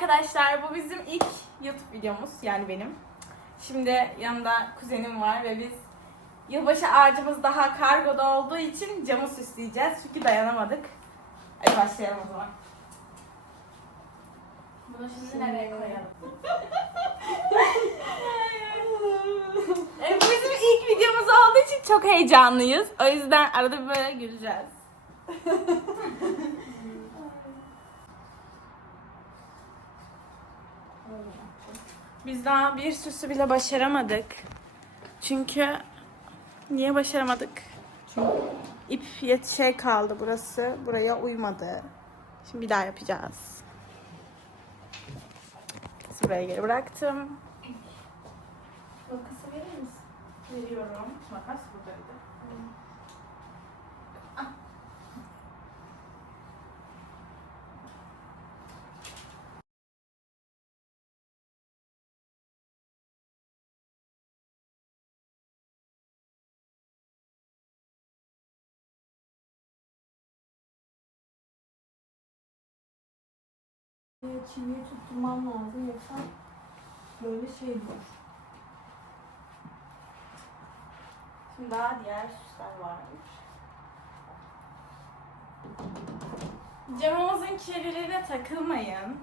arkadaşlar bu bizim ilk YouTube videomuz yani benim. Şimdi yanımda kuzenim var ve biz yılbaşı ağacımız daha kargoda olduğu için camı süsleyeceğiz çünkü dayanamadık. Hadi başlayalım o zaman. Bunu şimdi nereye koyalım? e, bu bizim ilk videomuz olduğu için çok heyecanlıyız. O yüzden arada böyle güleceğiz. Biz daha bir süsü bile başaramadık. Çünkü niye başaramadık? Çünkü ip yet şey kaldı burası. Buraya uymadı. Şimdi bir daha yapacağız. Buraya geri bıraktım. Makası verir misin? Veriyorum. Makas buradaydı. Çiviyi tutturmam lazım yoksa böyle şey olur. Şimdi daha diğer süsler varmış. Camımızın kirliliğine takılmayın.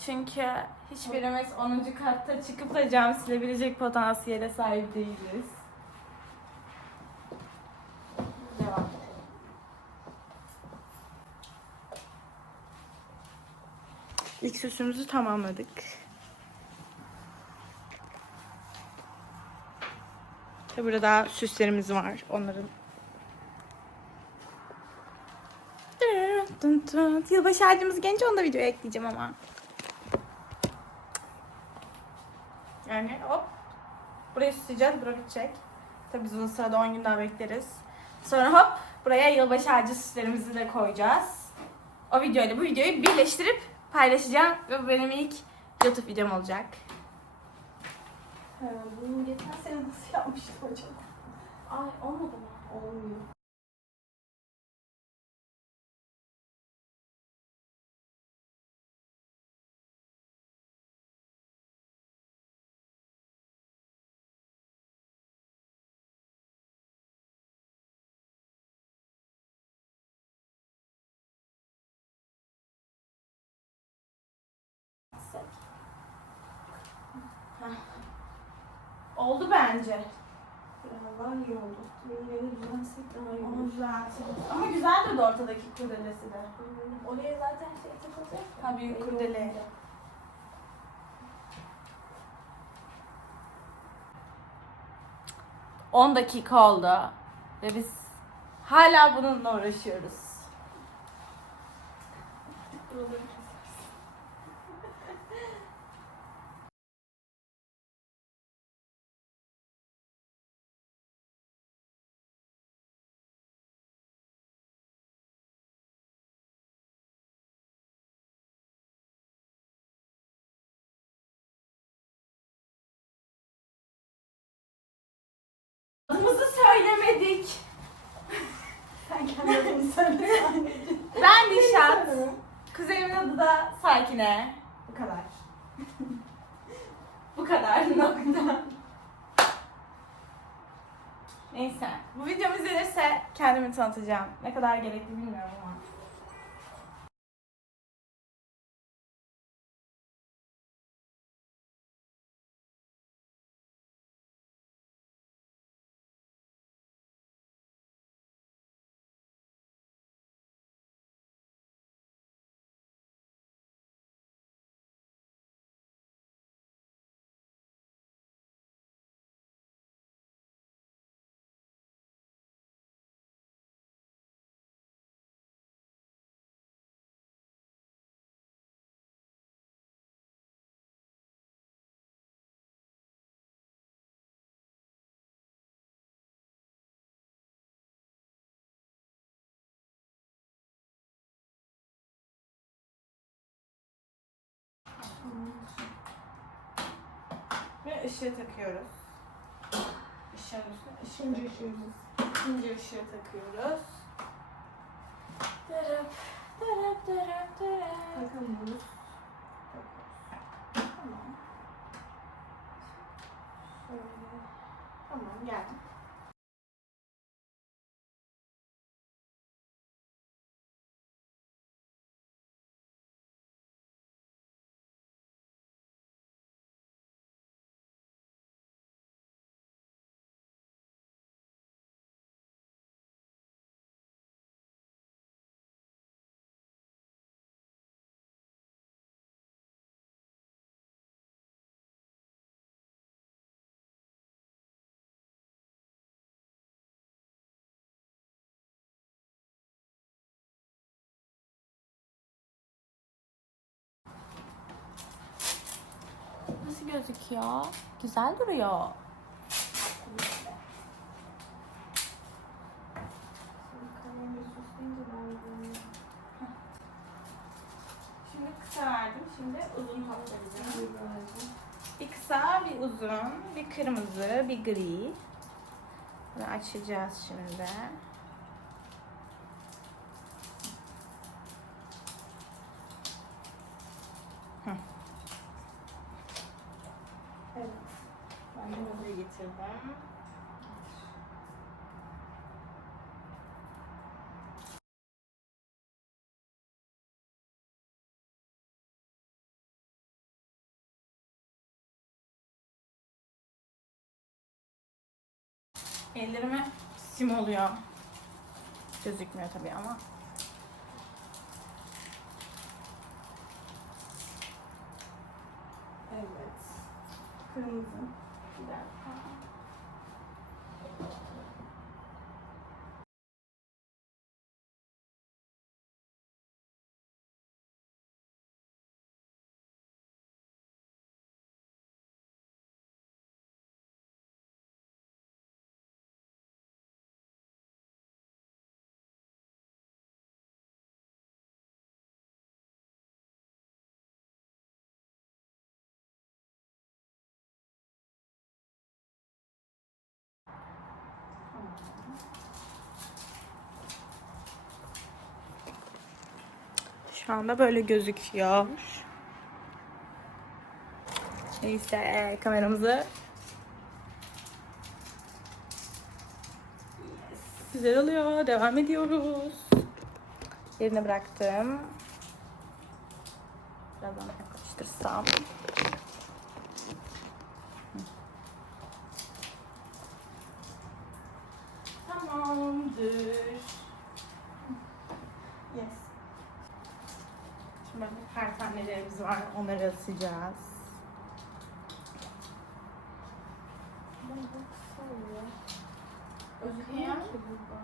Çünkü hiçbirimiz 10. katta çıkıp da cam silebilecek potansiyele sahip değiliz. Devam. İlk süsümüzü tamamladık. Tabi burada daha süslerimiz var. Onların. Yılbaşı ağacımız gelince onu da videoya ekleyeceğim ama. Yani hop. Burayı süsleyeceğiz. Bura bitecek. Tabi biz o sırada 10 gün daha bekleriz. Sonra hop. Buraya yılbaşı ağacı süslerimizi de koyacağız. O videoyla bu videoyu birleştirip paylaşacağım. Ve bu benim ilk YouTube videom olacak. Bunu geçen sene nasıl yapmıştım acaba? Ay olmadı mı? Olmuyor. Oldu bence. Daha iyi oldu. Yine de düzensek daha iyi Onu olur. düzeltiriz. Ama güzel durdu ortadaki kurdelesi de. Oraya zaten şey takılacak. Ha büyük Belli kurdele. olmayacak. On dakika oldu. Ve biz hala bununla uğraşıyoruz. Buraları söylemedik. Sen kendi adını söyle. Ben Dişat. Kuzenimin adı da Sakine. Bu kadar. Bu kadar nokta. Neyse. Bu videom izlenirse kendimi tanıtacağım. Ne kadar gerekli bilmiyorum ama. Ve ışığı takıyoruz. Işığın üstüne ışığı İkinci. İkinci ışığı takıyoruz. Darap, darap, darap, darap. Takamıyoruz. Tamam. Şöyle. Tamam geldim. Nasıl gözüküyor? Güzel duruyor. Şimdi kısa verdim. Şimdi uzun top vereceğim. İyi verdim. Bir kısa, bir uzun, bir kırmızı, bir gri. Bunu açacağız şimdi. Evet. Ben de buraya getirdim. Ellerime sim oluyor. Gözükmüyor tabii ama. Evet. Kırmızı. Bir dakika. Şu anda böyle gözüküyor. Neyse kameramızı Güzel oluyor. Devam ediyoruz. Yerine bıraktım. Birazdan yaklaştırsam. Tamamdır. Yes. Şimdi perfanelerimiz var. Onları asacağız. Ben de kısa oluyor. Gözüküyor. ki burada.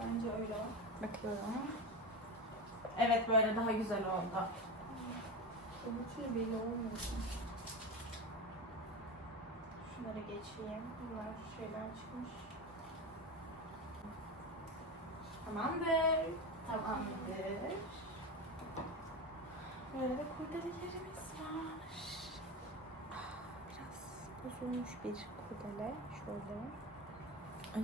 Bence öyle. Bakıyorum. Evet böyle daha güzel oldu. Öbür türlü belli olmuyor. Şunları geçeyim. Bunlar şeyden çıkmış. Tamamdır. Tamamdır. Böyle de kurdelelerimiz var. Ah, Biraz bozulmuş bir kurdele. Şöyle. Ay.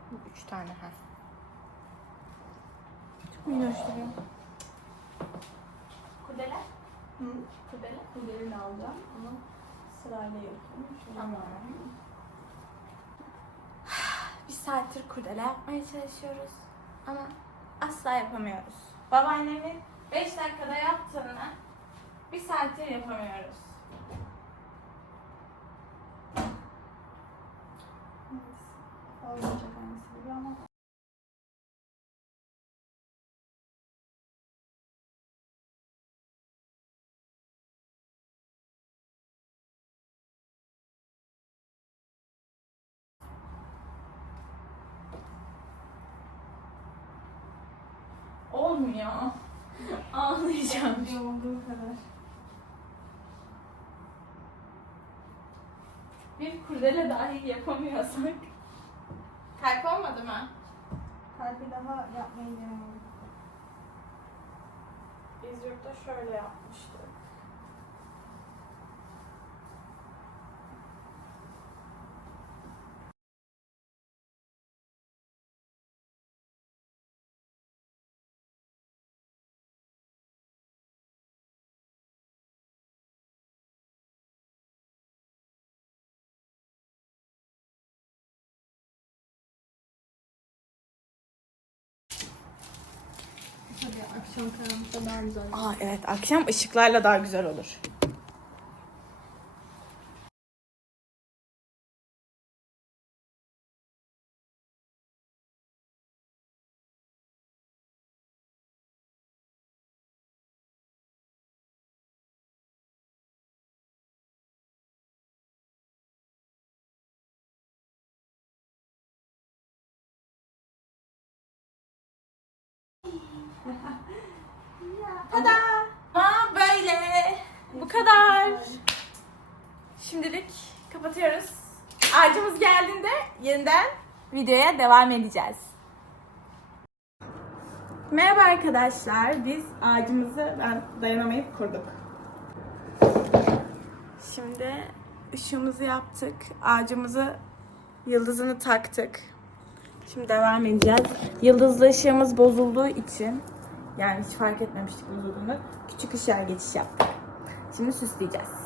Bu üç tane ha. Çok minnoş duruyor. Kurdele? Hı? Kurdele? Kulerini alacağım ama sırayla yapayım. Şöyle Tamam. Bir saattir kurdele yapmaya çalışıyoruz ama asla yapamıyoruz. Babaannemin 5 dakikada yaptığını bir saattir yapamıyoruz. Olmayacak aynısı gibi ama Olmuyor. Ağlayacağım. olduğu kadar. Bir kurdele dahi yapamıyorsak. Kalp olmadı mı? Kalbi daha yapmayı denemedik. Biz yurtta şöyle yapmıştık. Akşam karanlıkta daha güzel. Aa evet akşam ışıklarla daha güzel olur. Tada! Aa böyle. Bu kadar. Şimdilik kapatıyoruz. Ağacımız geldiğinde yeniden videoya devam edeceğiz. Merhaba arkadaşlar. Biz ağacımızı ben dayanamayıp kurduk. Şimdi ışığımızı yaptık. Ağacımızı yıldızını taktık. Şimdi devam edeceğiz. Yıldızlı ışığımız bozulduğu için yani hiç fark etmemiştik bozulduğunu. Küçük ışığa geçiş yaptık. Şimdi süsleyeceğiz.